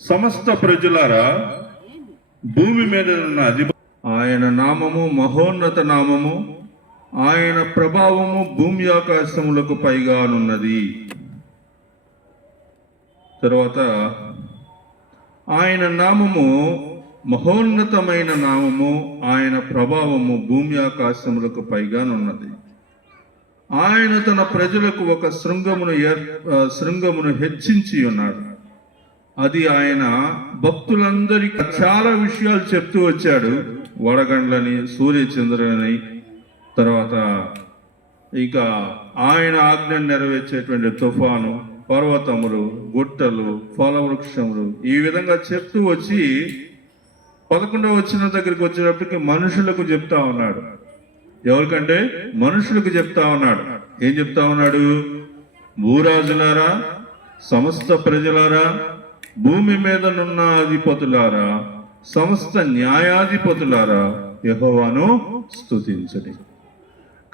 సమస్త ప్రజలారా భూమి మీద ఉన్న అధిప ఆయన నామము మహోన్నత నామము ఆయన ప్రభావము భూమి ఆకాశములకు పైగానున్నది తర్వాత ఆయన నామము మహోన్నతమైన నామము ఆయన ప్రభావము భూమి ఆకాశములకు పైగానున్నది ఆయన తన ప్రజలకు ఒక శృంగమును ఏర్ శృంగమును హెచ్చించి ఉన్నాడు. అది ఆయన భక్తులందరికీ చాలా విషయాలు చెప్తూ వచ్చాడు. వడగండ్లని సూర్యచంద్రులని తర్వాత ఇంకా ఆయన ఆజ్ఞను నెరవేర్చేటువంటి తుఫాను పర్వతములు గుట్టలు ఫలవృక్షములు ఈ విధంగా చెప్తూ వచ్చి పదకొండవ వచ్చిన దగ్గరికి వచ్చేటప్పటికి మనుషులకు చెప్తా ఉన్నాడు. ఎవరికంటే? మనుషులకు చెప్తా ఉన్నాడు. ఏం చెప్తా ఉన్నాడు? భూరాజులారా? సమస్త ప్రజలారా? భూమి మీదనున్న అధిపతులారా సమస్త న్యాయాధిపతులారా యహోవాను స్తుతించండి.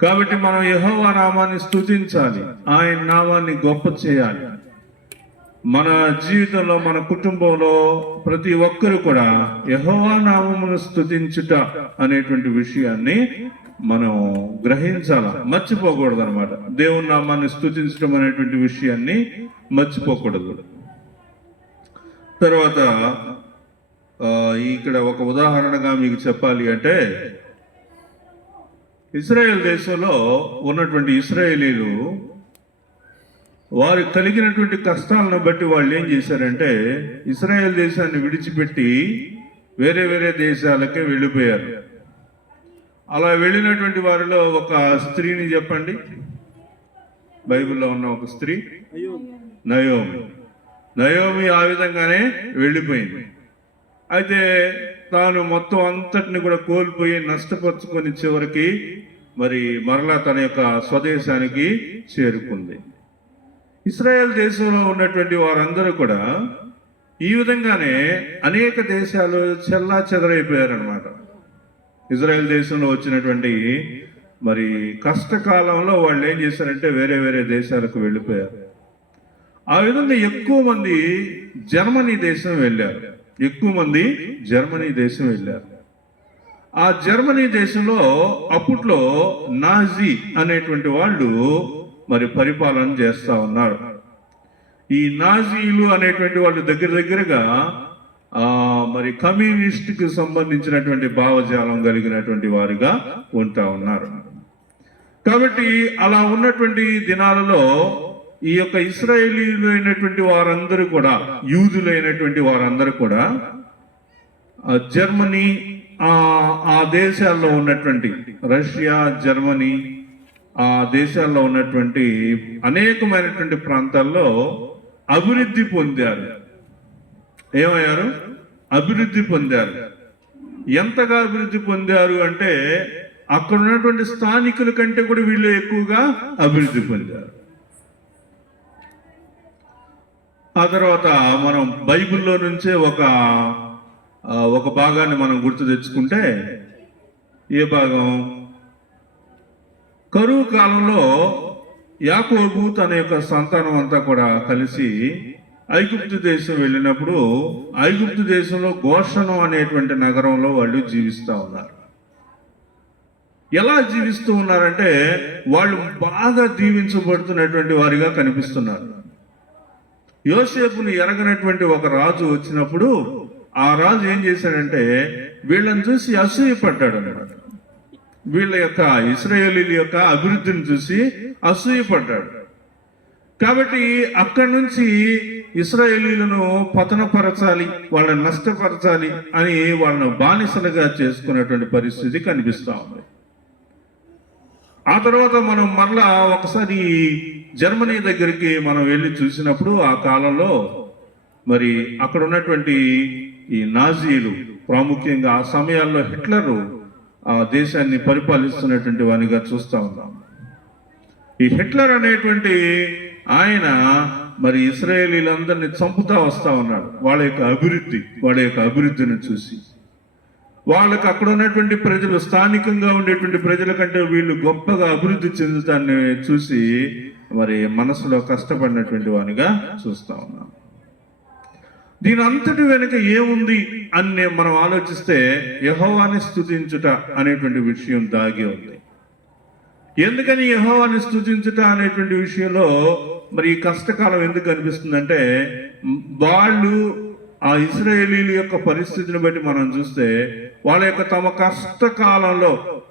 కాబట్టి మనం యహోవా నామాన్ని స్థుతించాలి ఆయన నామాన్ని గొప్ప చేయాలి. మన జీవితంలో మన కుటుంబంలో ప్రతి ఒక్కరు కూడా యహోవా నామమును స్థుతించుట అనేటువంటి విషయాన్ని మనం గ్రహించాల? మర్చిపోకూడదు అనమాట దేవుని నామాన్ని స్థుతించడం అనేటువంటి విషయాన్ని మర్చిపోకూడదు. తర్వాత ఇక్కడ ఒక ఉదాహరణగా మీకు చెప్పాలి అంటే ఇస్రాయేల్ దేశంలో ఉన్నటువంటి ఇస్రాయేలీలు వారు కలిగినటువంటి కష్టాలను బట్టి వాళ్ళు ఏం చేశారంటే ఇస్రాయేల్ దేశాన్ని విడిచిపెట్టి వేరే వేరే దేశాలకే వెళ్ళిపోయారు. అలా వెళ్ళినటువంటి వారిలో ఒక స్త్రీని చెప్పండి. బైబిల్లో ఉన్న ఒక స్త్రీ నయోమి. నయోమి ఆ విధంగానే వెళ్ళిపోయింది. అయితే తాను మొత్తం అంతటిని కూడా కోల్పోయి నష్టపరుచుకొని చివరికి మరి మరలా తన యొక్క స్వదేశానికి చేరుకుంది. ఇస్రాయెల్ దేశంలో ఉన్నటువంటి వారందరూ కూడా ఈ విధంగానే అనేక దేశాలు చెల్లా చెదరైపోయారనమాట ఇజ్రాయెల్ దేశంలో వచ్చినటువంటి మరి కష్టకాలంలో వాళ్ళు ఏం చేశారంటే వేరే వేరే దేశాలకు వెళ్ళిపోయారు. ఆ విధంగా ఎక్కువ మంది జర్మనీ దేశం వెళ్ళారు. ఎక్కువ మంది జర్మనీ దేశం వెళ్ళారు. ఆ జర్మనీ దేశంలో అప్పట్లో నాజీ అనేటువంటి వాళ్ళు మరి పరిపాలన చేస్తూ ఉన్నారు. ఈ నాజీలు అనేటువంటి వాళ్ళు దగ్గర దగ్గరగా మరి కమ్యూనిస్ట్కి సంబంధించినటువంటి భావజాలం కలిగినటువంటి వారిగా ఉంటా ఉన్నారు. కాబట్టి అలా ఉన్నటువంటి దినాలలో ఈ యొక్క ఇస్రాయేలీలు అయినటువంటి వారందరూ కూడా యూదులైనటువంటి వారందరూ కూడా జర్మనీ ఆ ఆ దేశాల్లో ఉన్నటువంటి రష్యా జర్మనీ ఆ దేశాల్లో ఉన్నటువంటి అనేకమైనటువంటి ప్రాంతాల్లో అభివృద్ధి పొందారు. ఏమయ్యారు? అభివృద్ధి పొందారు. ఎంతగా అభివృద్ధి పొందారు అంటే అక్కడ ఉన్నటువంటి స్థానికుల కంటే కూడా వీళ్ళు ఎక్కువగా అభివృద్ధి పొందారు. ఆ తర్వాత మనం బైబిల్లో నుంచే ఒక ఒక భాగాన్ని మనం గుర్తు తెచ్చుకుంటే ఏ భాగం? కరువు కాలంలో యాకోబు తన యొక్క సంతానం అంతా కూడా కలిసి ఐగుప్తు దేశం వెళ్ళినప్పుడు ఐగుప్తు దేశంలో ఘోషణం అనేటువంటి నగరంలో వాళ్ళు జీవిస్తూ ఉన్నారు. ఎలా జీవిస్తూ ఉన్నారంటే వాళ్ళు బాగా దీవించబడుతున్నటువంటి వారిగా కనిపిస్తున్నారు. యోసేపుని ఎరగనటువంటి ఒక రాజు వచ్చినప్పుడు ఆ రాజు ఏం చేశాడంటే వీళ్ళని చూసి అసూయపడ్డాడు అన్నమాట వీళ్ళ యొక్క ఇస్రాయేలీల యొక్క అభివృద్ధిని చూసి అసూయపడ్డాడు. కాబట్టి అక్కడి నుంచి ఇస్రాయేలీలను పతనపరచాలి వాళ్ళని నష్టపరచాలి అని వాళ్ళను బానిసలుగా చేసుకునేటువంటి పరిస్థితి కనిపిస్తూ ఉంది. ఆ తర్వాత మనం మరలా ఒకసారి జర్మనీ దగ్గరికి మనం వెళ్ళి చూసినప్పుడు ఆ కాలంలో మరి అక్కడ ఉన్నటువంటి ఈ నాజీలు ప్రాముఖ్యంగా ఆ సమయాల్లో హిట్లరు ఆ దేశాన్ని పరిపాలిస్తున్నటువంటి వానిగా చూస్తూ ఉన్నాం. ఈ హిట్లర్ అనేటువంటి ఆయన మరి ఇస్రాయేలీలందరినీ చంపుతా వస్తా ఉన్నాడు. వాళ్ళ యొక్క అభివృద్ధి వాళ్ళ యొక్క అభివృద్ధిని చూసి. వాళ్ళకి అక్కడ ఉన్నటువంటి ప్రజలు స్థానికంగా ఉండేటువంటి ప్రజల కంటే వీళ్ళు గొప్పగా అభివృద్ధి చెందుతాన్ని చూసి మరి మనసులో కష్టపడినటువంటి వానిగా చూస్తా ఉన్నాం. దీని అంతటి వెనుక ఏముంది అని మనం ఆలోచిస్తే యహోవాని స్థుతించుట అనేటువంటి విషయం దాగి ఉంది. ఎందుకని యహోవాని స్థుతించుట అనేటువంటి విషయంలో మరి ఈ కష్టకాలం ఎందుకు కనిపిస్తుందంటే వాళ్ళు ఆ ఇస్రాయేలీల యొక్క పరిస్థితిని బట్టి మనం చూస్తే వాళ్ళ యొక్క తమ కష్టకాలంలో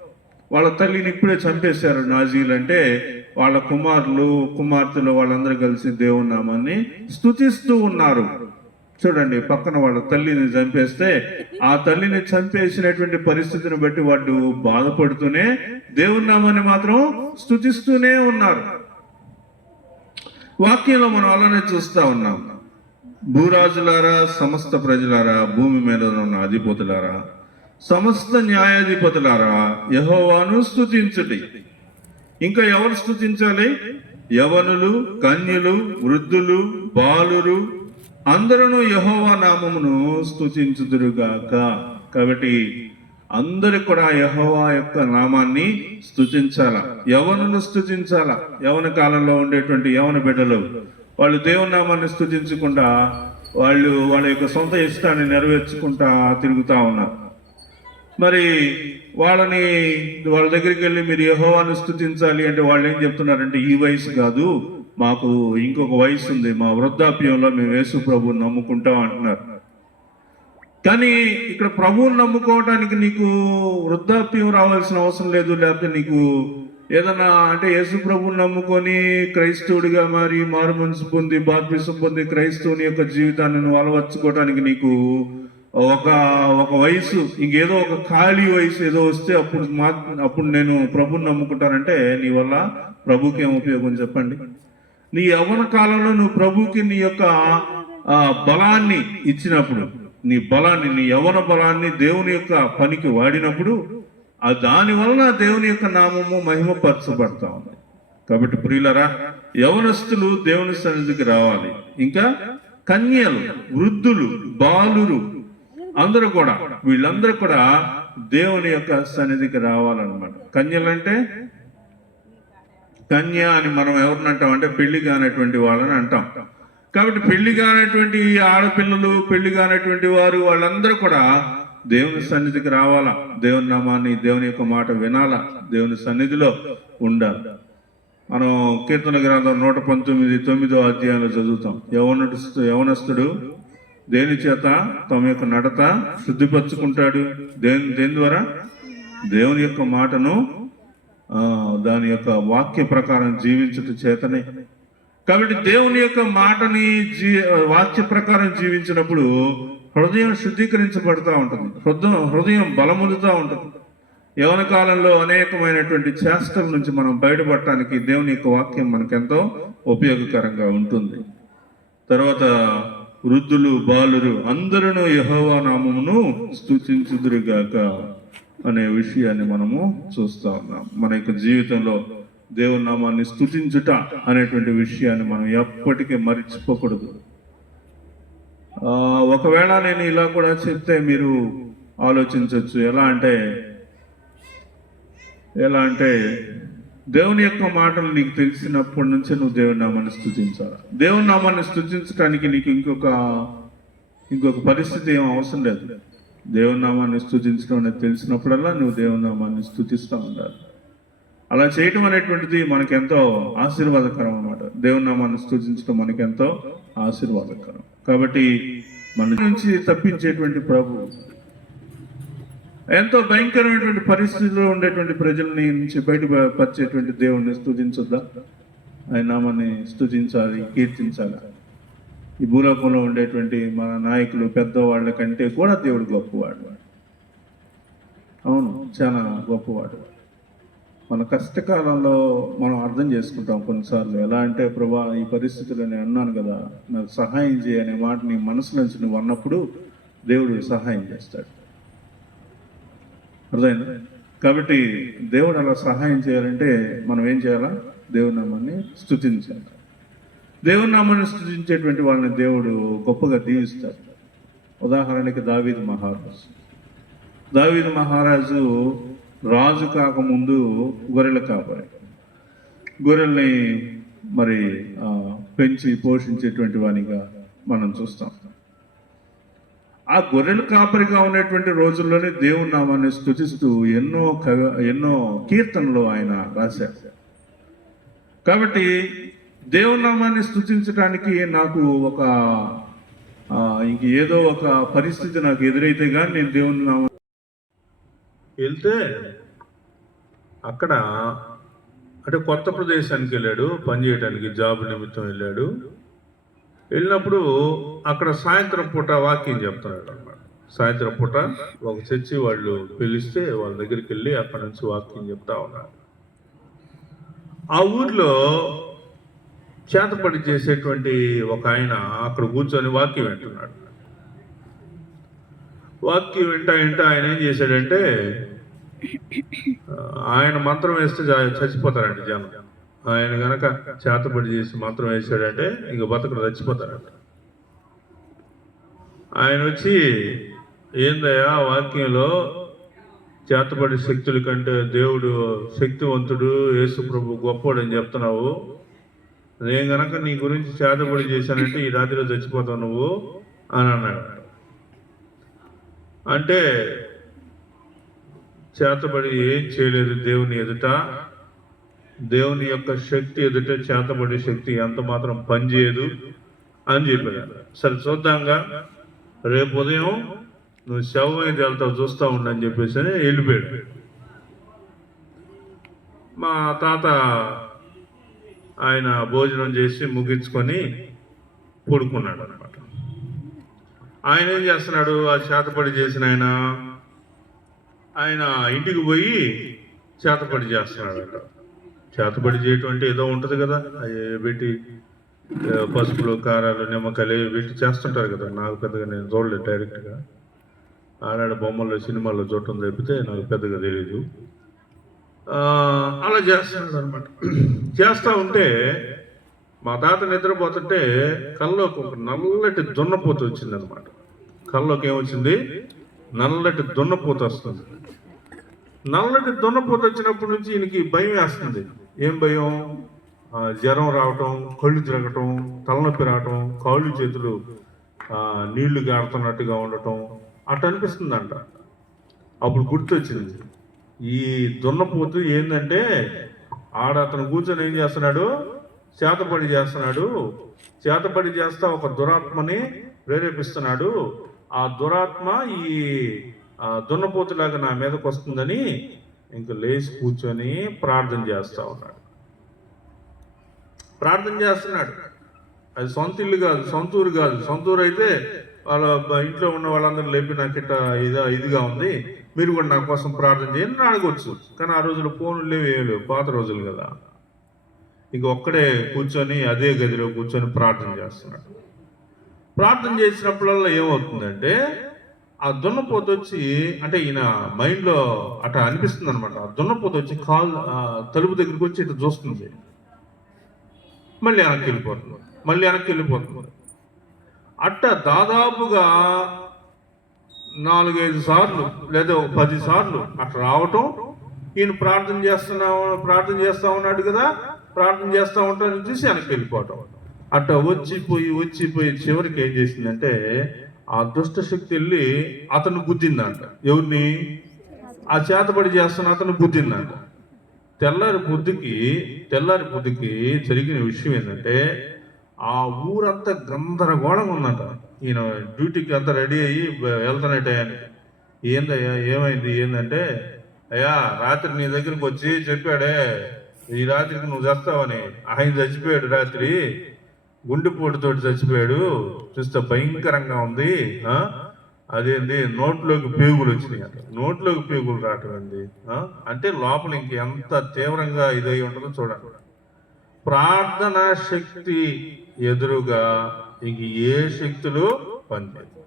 వాళ్ళ తల్లిని ఇప్పుడే చంపేశారు నాజీలు అంటే వాళ్ళ కుమారులు కుమార్తెలు వాళ్ళందరూ కలిసి దేవుని నామాన్ని స్థుతిస్తూ ఉన్నారు. చూడండి పక్కన వాళ్ళ తల్లిని చంపేస్తే ఆ తల్లిని చంపేసినటువంటి పరిస్థితిని బట్టి వాళ్ళు బాధపడుతూనే దేవుని నామాన్ని మాత్రం స్థుతిస్తూనే ఉన్నారు. వాక్యంలో మనం అలానే చూస్తూ ఉన్నాం. భూరాజులారా సమస్త ప్రజలారా భూమి మీద ఉన్న అధిపతులారా సమస్త న్యాయాధిపతులారా యహోవాను స్థుతించుటి ఇంకా ఎవరు స్థుతించాలి యవనులు కన్యలు వృద్ధులు బాలురు అందరూ యహోవా నామమును స్థుతించుదురుగాక కాబట్టి అందరు కూడా యహోవా యొక్క నామాన్ని స్థుతించాల యవనులు స్థుతించాల యవన కాలంలో ఉండేటువంటి యవన బిడ్డలు వాళ్ళు దేవుని నామాన్ని స్థుతించకుండా వాళ్ళు వాళ్ళ యొక్క సొంత ఇష్టాన్ని నెరవేర్చుకుంటా తిరుగుతూ ఉన్నారు. మరి వాళ్ళని వాళ్ళ దగ్గరికి వెళ్ళి మీరు యహోవాన్ని స్థుతించాలి అంటే వాళ్ళు ఏం చెప్తున్నారంటే ఈ వయసు కాదు మాకు ఇంకొక వయసు ఉంది మా వృద్ధాప్యంలో మేము యేసు ప్రభువుని నమ్ముకుంటాం అంటున్నారు. కానీ ఇక్కడ ప్రభువుని నమ్ముకోవడానికి నీకు వృద్ధాప్యం రావాల్సిన అవసరం లేదు లేకపోతే నీకు ఏదన్నా అంటే యేసు ప్రభుని నమ్ముకొని క్రైస్తవుడిగా మరి మారు మనసు పొంది బాప్తిసం పొంది క్రైస్తవుని యొక్క జీవితాన్ని నువ్వు అలవర్చుకోవడానికి నీకు ఒక ఒక వయసు ఇంకేదో ఒక ఖాళీ వయసు ఏదో వస్తే అప్పుడు మా అప్పుడు నేను ప్రభుని నమ్ముకుంటానంటే నీ వల్ల ప్రభుకి ఏం ఉపయోగం చెప్పండి? నీ యవ్వన కాలంలో నువ్వు ప్రభుకి నీ యొక్క బలాన్ని ఇచ్చినప్పుడు నీ బలాన్ని నీ యవ్వన బలాన్ని దేవుని యొక్క పనికి వాడినప్పుడు ఆ దాని వలన దేవుని యొక్క నామము మహిమపరచబడతా ఉంది. కాబట్టి ప్రియులరా యవనస్తులు దేవుని సన్నిధికి రావాలి. ఇంకా కన్యలు వృద్ధులు బాలురు అందరూ కూడా వీళ్ళందరూ కూడా దేవుని యొక్క సన్నిధికి రావాలన్నమాట. కన్యలంటే? కన్య అని మనం ఎవరిని అంటాం అంటే పెళ్ళి కానటువంటి వాళ్ళని అంటాం. కాబట్టి పెళ్ళి కానటువంటి ఆడపిల్లలు పెళ్ళి కానటువంటి వారు వాళ్ళందరూ కూడా దేవుని సన్నిధికి రావాలా? దేవుని నామాన్ని దేవుని యొక్క మాట వినాలా? దేవుని సన్నిధిలో ఉండాలి. మనం కీర్తన గ్రంథం నూట పంతొమ్మిది తొమ్మిదో అధ్యాయంలో చదువుతాం. యవనుడు యవనస్తుడు దేని చేత? తమ యొక్క నడత శుద్ధిపరచుకుంటాడు. దేని దేని ద్వారా? దేవుని యొక్క మాటను దాని యొక్క వాక్య ప్రకారం జీవించుట చేతనే. కాబట్టి దేవుని యొక్క మాటని జీ వాక్య ప్రకారం జీవించినప్పుడు హృదయం శుద్ధీకరించబడుతూ ఉంటుంది. హృదయం హృదయం బలముదుతూ ఉంటుంది. యవన కాలంలో అనేకమైనటువంటి చేష్టల నుంచి మనం బయటపడటానికి దేవుని యొక్క వాక్యం మనకెంతో ఉపయోగకరంగా ఉంటుంది. తర్వాత వృద్ధులు బాలురు అందరూ యహోవా నామమును స్థుతించుదురుగాక అనే విషయాన్ని మనము చూస్తా ఉన్నాం. మన యొక్క జీవితంలో దేవుని నామాన్ని స్థుతించుట అనేటువంటి విషయాన్ని మనం ఎప్పటికీ మర్చిపోకూడదు. ఒకవేళ నేను ఇలా కూడా చెప్తే మీరు ఆలోచించవచ్చు ఎలా అంటే ఎలా అంటే దేవుని యొక్క మాటలు నీకు తెలిసినప్పటి నుంచి నువ్వు దేవుని నామాన్ని స్థుతించాలి. దేవుని నామాన్ని స్థుతించడానికి నీకు ఇంకొక ఇంకొక పరిస్థితి ఏం అవసరం లేదు. దేవుని నామాన్ని స్థుతించడం అనేది తెలిసినప్పుడల్లా నువ్వు దేవుని నామాన్ని స్థుతిస్తూ ఉండాలి. అలా చేయటం అనేటువంటిది మనకెంతో ఆశీర్వాదకరం అన్నమాట. దేవుని నామాన్ని స్థుతించడం మనకెంతో ఆశీర్వాదకరం. కాబట్టి మన నుంచి తప్పించేటువంటి ప్రభు ఎంతో భయంకరమైనటువంటి పరిస్థితిలో ఉండేటువంటి ప్రజల్ని నుంచి బయటపరిచేటువంటి దేవుణ్ణి స్థుతించొద్దా? ఆయన నామాన్ని స్థుతించాలి కీర్తించాలి. ఈ భూలోకంలో ఉండేటువంటి మన నాయకులు పెద్దవాళ్ళ కంటే కూడా దేవుడు గొప్పవాడు. అవును చాలా గొప్పవాడు. మన కష్టకాలంలో మనం అర్థం చేసుకుంటాం కొన్నిసార్లు. ఎలా అంటే ప్రభా ఈ పరిస్థితులు నేను అన్నాను కదా నాకు సహాయం చేయనే మాట నీ మనసులోంచి నువ్వు అన్నప్పుడు దేవుడు సహాయం చేస్తాడు. అర్థమైందా? కాబట్టి దేవుడు అలా సహాయం చేయాలంటే మనం ఏం చేయాలా? దేవుడి నామాన్ని స్థుతించాలి దేవుడి నామాన్ని స్థుతించేటువంటి వాళ్ళని దేవుడు గొప్పగా దీవిస్తాడు. ఉదాహరణకి దావీద్ మహారాజు. దావీద్ మహారాజు రాజు కాకముందు గొర్రెల కాపరి గొర్రెల్ని మరి పెంచి పోషించేటువంటి వానిగా మనం చూస్తాం. ఆ గొర్రెల కాపరిగా ఉన్నటువంటి రోజుల్లోనే దేవుని నామాన్ని స్థుతిస్తూ ఎన్నో కవి ఎన్నో కీర్తనలు ఆయన రాశారు. కాబట్టి దేవుని నామాన్ని స్థుతించడానికి నాకు ఒక ఇంక ఏదో ఒక పరిస్థితి నాకు ఎదురైతే కానీ నేను దేవుని నామాన్ని వెళ్తే అక్కడ అంటే కొత్త ప్రదేశానికి వెళ్ళాడు పనిచేయడానికి జాబ్ నిమిత్తం వెళ్ళాడు. వెళ్ళినప్పుడు అక్కడ సాయంత్రం పూట వాకింగ్ చెప్తున్నాడు అన్నమాట. సాయంత్రం పూట ఒక చర్చి వాళ్ళు పిలిస్తే వాళ్ళ దగ్గరికి వెళ్ళి అక్కడ నుంచి వాకింగ్ చెప్తా ఉన్నారు. ఆ ఊర్లో చేతపడి చేసేటువంటి ఒక ఆయన అక్కడ కూర్చొని వాకింగ్ వింటున్నాడు. వాక్యం వింటా వింటా ఆయన ఏం చేశాడంటే ఆయన మంత్రం వేస్తే జా- చచ్చిపోతారంట జనం. ఆయన గనక చేతపడి చేసి మంత్రం వేసాడంటే ఇంక బతకడు చచ్చిపోతారంట. ఆయన వచ్చి ఏందయ్యా వాక్యంలో చేతపడి శక్తుల కంటే దేవుడు శక్తివంతుడు యేసు ప్రభు గొప్పవాడు అని చెప్తున్నావు. నేను గనక నీ గురించి చేతపడి చేశానంటే ఈ రాత్రిలో చచ్చిపోతావు నువ్వు అని అన్నాడు. అంటే చేతబడి ఏం చేయలేదు దేవుని ఎదుట. దేవుని యొక్క శక్తి ఎదుట చేతబడి శక్తి ఎంత మాత్రం పనిచేయదు అని చెప్పాడు. సరే చూద్దాంగా. రేపు ఉదయం నువ్వు శవం అయితే వెళ్తావు చూస్తా ఉండని చెప్పేసి అని వెళ్ళిపోయాడు. మా తాత ఆయన భోజనం చేసి ముగించుకొని పడుకున్నాడు అనమాట ఆయన ఏం చేస్తున్నాడు? ఆ చేతపడి చేసిన ఆయన ఆయన ఇంటికి పోయి చేతపడి చేస్తున్నాడు చేస్తున్నాడట. చేతపడి చేయటం అంటే ఏదో ఉంటుంది కదా? అవి పెట్టి పసుపులు కారాలు నిమ్మకాయలు అవి పెట్టి చేస్తుంటారు కదా? నాకు పెద్దగా నేను చూడలేదు డైరెక్ట్గా. ఆడాడ బొమ్మల్లో సినిమాల్లో చూడటం తప్పితే నాకు పెద్దగా తెలియదు అలా చేస్తున్నాడు అనమాట చేస్తూ ఉంటే మా తాత నిద్రపోతుంటే కళ్ళలో ఒక నల్లటి దున్నపోతు వచ్చిందనమాట కళ్ళలోకి ఏమొచ్చింది నల్లటి దున్నపోత వస్తుంది. నల్లటి దున్నపోత వచ్చినప్పటి నుంచి ఈయనకి భయం వేస్తుంది. ఏం భయం? జ్వరం రావటం కళ్ళు తిరగటం తలనొప్పి రావటం కాళ్ళు చేతులు నీళ్ళు గారుతున్నట్టుగా ఉండటం అట్ట అనిపిస్తుందంట. అప్పుడు గుర్తొచ్చింది. ఈ దున్నపోతు ఏంటంటే ఆడ అతను కూర్చొని ఏం చేస్తున్నాడు? చేతపడి చేస్తున్నాడు. చేతపడి చేస్తా ఒక దురాత్మని ప్రేరేపిస్తున్నాడు. ఆ దురాత్మ ఈ దున్నపోతులాగా నా మీదకి వస్తుందని ఇంక లేచి కూర్చొని ప్రార్థన చేస్తూ ఉన్నాడు. ప్రార్థన చేస్తున్నాడు. అది సొంత ఇల్లు కాదు సొంత ఊరు కాదు. సొంత ఊరు అయితే వాళ్ళ ఇంట్లో ఉన్న వాళ్ళందరూ లేపి నాకిట్ట ఇదా ఇదిగా ఉంది. మీరు కూడా నా కోసం ప్రార్థన చేయండి అని అడగొచ్చు. కానీ ఆ రోజులు ఫోన్లు లేవు ఏం లేవు. పాత రోజులు కదా. ఇంక ఒక్కడే కూర్చొని అదే గదిలో కూర్చొని ప్రార్థన చేస్తున్నాడు. ప్రార్థన చేసినప్పుడల్లా ఏమవుతుందంటే ఆ దున్నపోత వచ్చి అంటే ఈయన మైండ్లో అట్లా అనిపిస్తుంది అనమాట ఆ దున్నపోత వచ్చి కాల్ తలుపు దగ్గరికి వచ్చి ఇట్లా చూస్తుంది. మళ్ళీ వెనక్కి వెళ్ళిపోతుంది మళ్ళీ వెనక్కి వెళ్ళిపోతుంది అట్ట దాదాపుగా నాలుగైదు సార్లు లేదా ఒక పది సార్లు అట్లా రావటం. ఈయన ప్రార్థన చేస్తున్నా ప్రార్థన చేస్తూ ఉన్నాడు కదా ప్రార్థన చేస్తూ ఉంటాను చూసి వెనక్కి వెళ్ళిపోవటం అట్ట వచ్చిపోయి వచ్చిపోయి చివరికి ఏం చేసిందంటే ఆ దుష్ట శక్తి వెళ్ళి అతను గుద్దిందంట. ఎవరిని? ఆ చేతబడి చేస్తున్న అతను గుద్దిందంట. తెల్లారి పొద్దుకి తెల్లారి పొద్దుకి జరిగిన విషయం ఏంటంటే ఆ ఊరంతా గందరగోళంగా ఉందంట. ఈయన డ్యూటీకి అంతా రెడీ అయ్యి బ- వెళ్తున్న టయానికి ఏందయ్యా ఏమైంది? ఏందంటే అయ్యా రాత్రి నీ దగ్గరికి వచ్చి చెప్పాడే ఈ రాత్రికి నువ్వు చేస్తావని ఆయన చచ్చిపోయాడు రాత్రి. గుండెపోటుతో చచ్చిపోయాడు. చూస్తే భయంకరంగా ఉంది అదేంది? నోట్లోకి పేగులు వచ్చినాయి అంట నోట్లోకి పేగులు రావటం అండి అంటే లోపల ఇంకెంత తీవ్రంగా ఇదై ఉంటుందో చూడండి. ప్రార్థన శక్తి ఎదురుగా ఇంక ఏ శక్తులు పనిచేయదు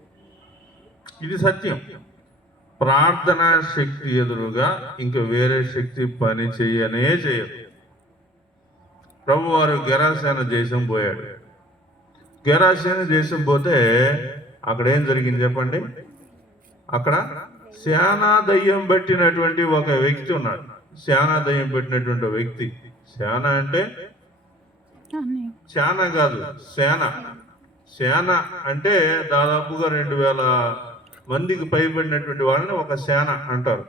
ఇది సత్యం. ప్రార్థన శక్తి ఎదురుగా ఇంక వేరే శక్తి పని చేయనే చేయదు. ప్రభువారు గెరాసేన దేశం పోయాడు. గెరాసేన దేశం పోతే అక్కడ ఏం జరిగింది చెప్పండి? అక్కడ శానా దయ్యం పెట్టినటువంటి ఒక వ్యక్తి ఉన్నాడు. శానా దయ్యం పెట్టినటువంటి వ్యక్తి. శానా అంటే? శానా కాదు సేన సేన అంటే దాదాపుగా రెండు వేల మందికి పైబడినటువంటి వాళ్ళని ఒక సేన అంటారు.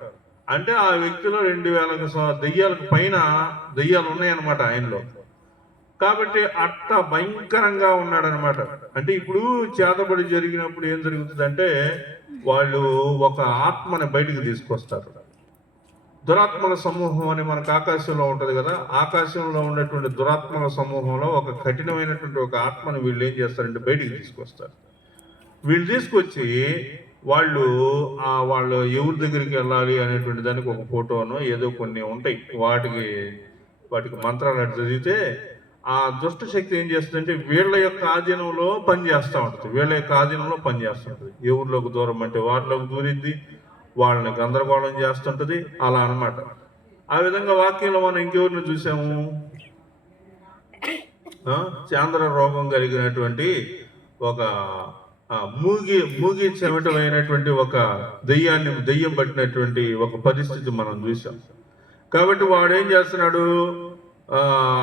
అంటే ఆ వ్యక్తిలో రెండు వేలకు స- దెయ్యాలకు పైన దెయ్యాలు ఉన్నాయన్నమాట ఆయనలో. కాబట్టి అట్ట భయంకరంగా ఉన్నాడనమాట. అంటే ఇప్పుడు చేతబడి జరిగినప్పుడు ఏం జరుగుతుందంటే వాళ్ళు ఒక ఆత్మని బయటికి తీసుకొస్తారు. దురాత్మల సమూహం అని మనకు ఆకాశంలో ఉంటుంది కదా ఆకాశంలో ఉన్నటువంటి దురాత్మల సమూహంలో ఒక కఠినమైనటువంటి ఒక ఆత్మని వీళ్ళు ఏం చేస్తారంటే బయటికి తీసుకొస్తారు. వీళ్ళు తీసుకొచ్చి వాళ్ళు ఆ వాళ్ళు ఎవరి దగ్గరికి వెళ్ళాలి అనేటువంటి దానికి ఒక ఫోటోను ఏదో కొన్ని ఉంటాయి. వాటికి వాటికి మంత్రాలు అటు చదివితే ఆ దుష్ట శక్తి ఏం చేస్తుందంటే వీళ్ళ యొక్క ఆధీనంలో పనిచేస్తూ ఉంటుంది. వీళ్ళ యొక్క ఆధీనంలో పనిచేస్తుంటుంది ఎవరిలోకి దూరం అంటే వారిలోకి దూరిద్ది వాళ్ళని గందరగోళం చేస్తుంటది అలా అన్నమాట. ఆ విధంగా వాక్యంలో మనం ఇంకెవరిని చూసాము? చాంద్ర రోగం కలిగినటువంటి ఒక మూగి మూగి చెమటమైనటువంటి ఒక దెయ్యాన్ని దెయ్యం పట్టినటువంటి ఒక పరిస్థితి మనం చూసాం. కాబట్టి వాడు ఏం చేస్తున్నాడు?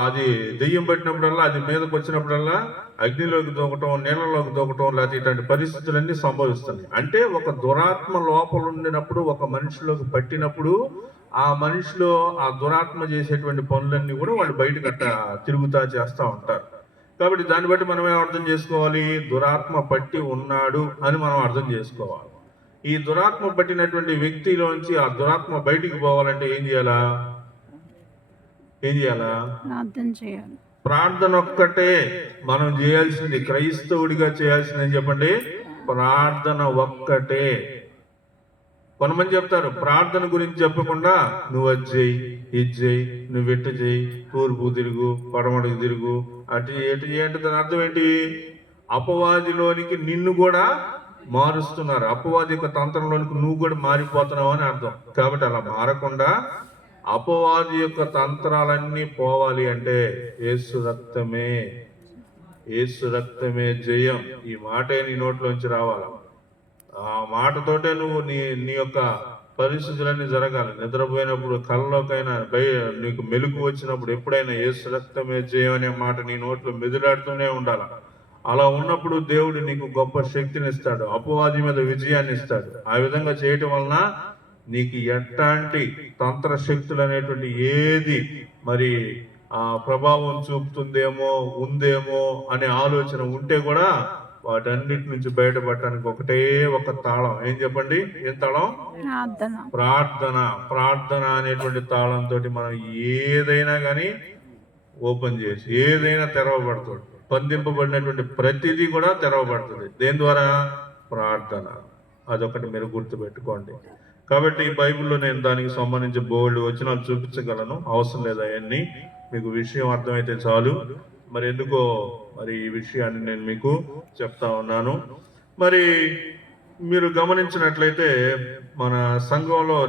అది దెయ్యం పట్టినప్పుడల్లా అది మీదకి వచ్చినప్పుడల్లా అగ్నిలోకి దూకటం నీళ్ళలోకి దూకటం లేకపోతే ఇట్లాంటి పరిస్థితులన్నీ సంభవిస్తున్నాయి. అంటే ఒక దురాత్మ లోపల ఉండినప్పుడు ఒక మనిషిలోకి పట్టినప్పుడు ఆ మనిషిలో ఆ దురాత్మ చేసేటువంటి పనులన్నీ కూడా వాళ్ళు బయట అట్ట తిరుగుతా చేస్తూ ఉంటారు. కాబట్టి దాన్ని బట్టి మనం ఏం అర్థం చేసుకోవాలి? దురాత్మ పట్టి ఉన్నాడు అని మనం అర్థం చేసుకోవాలి. ఈ దురాత్మ పట్టినటువంటి వ్యక్తిలోంచి ఆ దురాత్మ బయటికి పోవాలంటే ఏం చేయాలా? ఏం చేయాలా? ప్రార్థన చేయాలి. ప్రార్థన ఒక్కటే మనం చేయాల్సింది క్రైస్తవుడిగా చేయాల్సింది ఏం చెప్పండి? ప్రార్థన ఒక్కటే. కొంతమంది చెప్తారు ప్రార్థన గురించి చెప్పకుండా నువ్వు అది చేయి ఇది చేయి నువ్వు ఎట్టు చేయి తూర్పు తిరుగు పడమడుగు తిరుగు అటు ఎటు చేయి అంటే దాని అర్థం ఏంటి? అపవాదిలోనికి నిన్ను కూడా మారుస్తున్నారు. అపవాది యొక్క తంత్రంలోనికి నువ్వు కూడా మారిపోతున్నావు అని అర్థం. కాబట్టి అలా మారకుండా అపవాది యొక్క తంత్రాలన్నీ పోవాలి అంటే ఏసు రక్తమే. ఏసు రక్తమే జయం. ఈ మాటే నీ నోట్లోంచి రావాల? ఆ మాటతోటే నువ్వు నీ నీ యొక్క పరిస్థితులన్నీ జరగాలి. నిద్రపోయినప్పుడు కళ్ళలోకైనా బయ నీకు మెలుగు వచ్చినప్పుడు ఎప్పుడైనా ఏసు రక్తమే జయం అనే మాట నీ నోట్లో మెదులాడుతూనే ఉండాలి? అలా ఉన్నప్పుడు దేవుడు నీకు గొప్ప శక్తిని ఇస్తాడు అపవాది మీద విజయాన్ని ఇస్తాడు ఆ విధంగా చేయటం వలన నీకు ఎట్లాంటి తంత్ర శక్తులు అనేటువంటి ఏది మరి ఆ ప్రభావం చూపుతుందేమో ఉందేమో అనే ఆలోచన ఉంటే కూడా వాటన్నిటి నుంచి బయటపడటానికి ఒకటే ఒక తాళం. ఏం చెప్పండి? ఏం తాళం? ప్రార్థన. ప్రార్థన. అనేటువంటి తాళంతో మనం ఏదైనా కానీ ఓపెన్ చేసి ఏదైనా తెరవబడుతుంది బంధింపబడినటువంటి ప్రతిదీ కూడా తెరవబడుతుంది. దేని ద్వారా? ప్రార్థన. అదొకటి మీరు గుర్తుపెట్టుకోండి. కాబట్టి ఈ బైబిల్లో నేను దానికి సంబంధించి బోల్డ్ వచనాలు చూపించగలను. అవసరం లేదు అవన్నీ. మీకు విషయం అర్థమైతే చాలు. మరి ఎందుకో మరి ఈ విషయాన్ని నేను మీకు చెప్తా ఉన్నాను. మరి మీరు గమనించినట్లయితే మన సంఘంలో